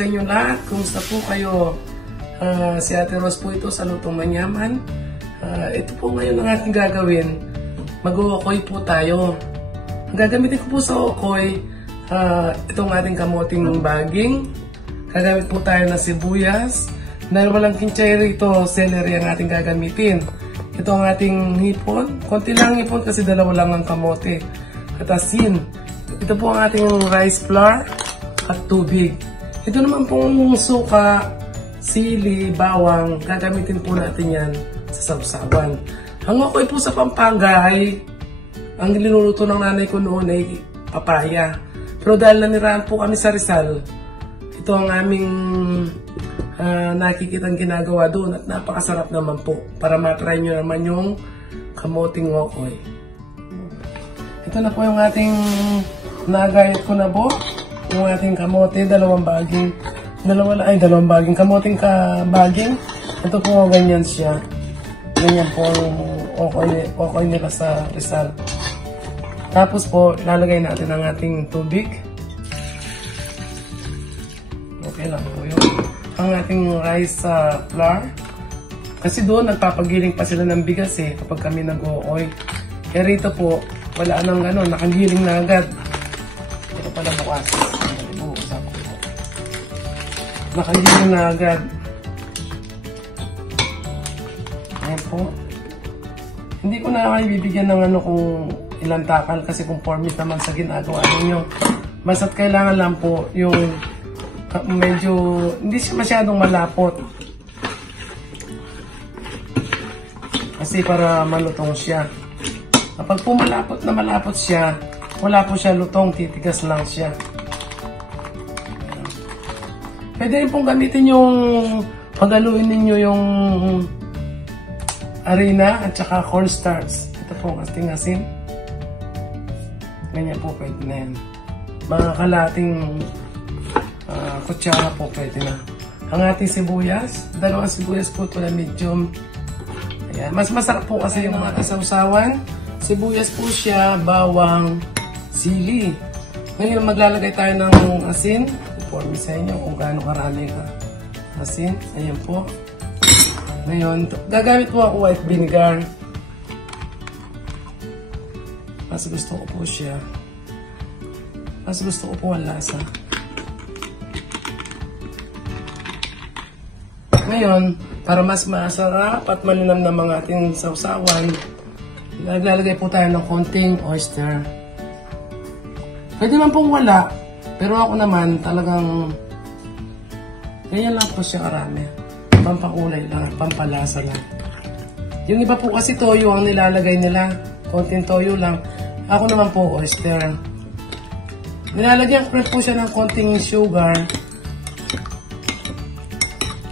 sa inyo lahat. Kumusta po kayo? Si Ate Rose po ito sa Lutong Manyaman. Ito po ngayon ang ating gagawin. Mag-ookoy po tayo. Ang gagamitin ko po sa ookoy, itong ating kamoting baging. Gagamit po tayo ng sibuyas. Dahil walang kinchay rito, celery ang ating gagamitin. Ito ang ating hipon. Konti lang hipon kasi dalawa lang ang kamote. At asin. Ito po ang ating rice flour at tubig. Ito naman pong suka, sili, bawang. Gagamitin po natin yan sa sausawan. Ang ookoy po sa Pampanga ay ang niluluto ng nanay ko noon ay papaya. Pero dahil nanirahan po kami sa Rizal, ito ang aming nakikitang ginagawa doon at napakasarap naman po para matry nyo naman yung kamoting ookoy. Ito na po yung ating nagayat ko na po. Yung ating kamote, dalawang baging, kamoting baging. Ito po ganyan siya. Ganyan po ang ookoy nila sa Rizal. Tapos po, lalagay natin ang ating tubig. Okay lang po yun. Ang ating rice flour. Kasi doon, nagpapagiling pa sila ng bigas kapag kami nag-ookoy. Kaya rito po, wala nang nakagiling na agad. Ito pala bukas. Nakagiling na agad. Ayan po. Hindi ko na kayo bibigyan ng kung ilang takal kasi conformist naman sa ginagawa ninyo. Basta't kailangan lang po yung medyo hindi siya masyadong malapot. Kasi para malutong siya. Kapag po malapot siya, wala po siya lutong, titigas lang siya. Pwede rin pong gamitin yung pagaluin ninyo yung harina at saka cornstarch. Ito po ang ating asin. Ganyan po pwede na yan. Mga kalating kutsara po pwede na. Ang ating sibuyas, dalawang sibuyas po ito na medium. Ayan. Mas masarap po kasi yung mga kasawsawan. Sibuyas po siya, bawang, sili. Ngayon maglalagay tayo ng asin. Informe sa inyo kung gaano karami ka asin. Ayan po. Ngayon, gagamit po ako white vinegar. Mas gusto ko po siya. Mas gusto ko po ang lasa. Ngayon, para mas masarap at malinam na mga ating sausawan, naglalagay po tayo ng konting oyster. Pwede man pong wala, pero ako naman talagang ganyan lang po siya karami. Pampakulay lang, pampalasa lang. Yung iba po kasi toyo ang nilalagay nila. Konting toyo lang. Ako naman po oyster. Nilalagyan ko po siya ng konting sugar.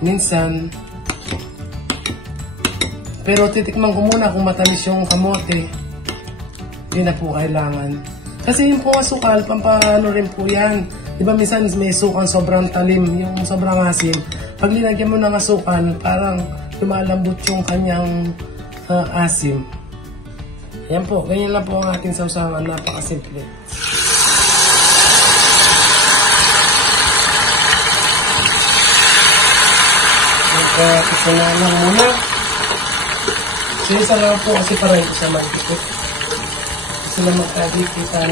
Minsan. Pero titikman ko muna kung matamis yung kamote. Hindi na po kailangan. Kasi yung po asukal, pampaano rin po yan. Diba minsan may sukan sobrang talim, yung sobrang asin. Pag linagyan mo ng asukal, parang lumalambot yung kanyang asim. Ayan po, ganyan lang po ang ating sausawan. Napakasimple. Kaya kasalanan muna. Sinisa lang po kasi para hindi siya magdikit. Kasi lang magkadikitan.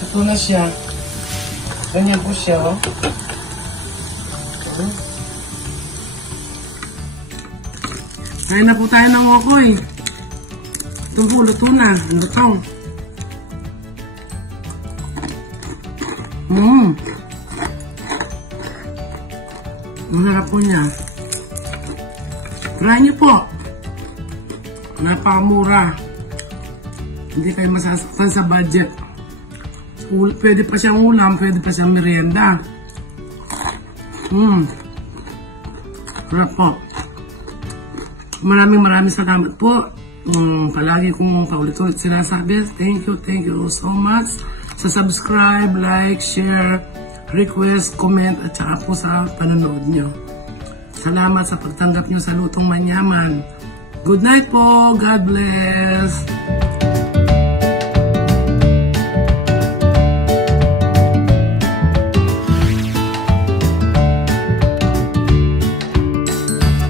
Ito na siya. Ganyan po siya, oh. Kaya na po tayo ng ookoy. Ito po, luto na. Lutong. Ang harap po niya. Try niyo po. Napakamura. Hindi kayo masasaktan sa budget. Pwede pa siyang ulam, pwede pa siyang merienda. Harap po. Maraming salamat po. Palagi kong paulit-ulit sinasabi. Thank you so much. Sa subscribe, like, share, request, comment, at saka po sa panonood nyo. Salamat sa pagtanggap nyo sa Lutong Manyaman. Good night po. God bless.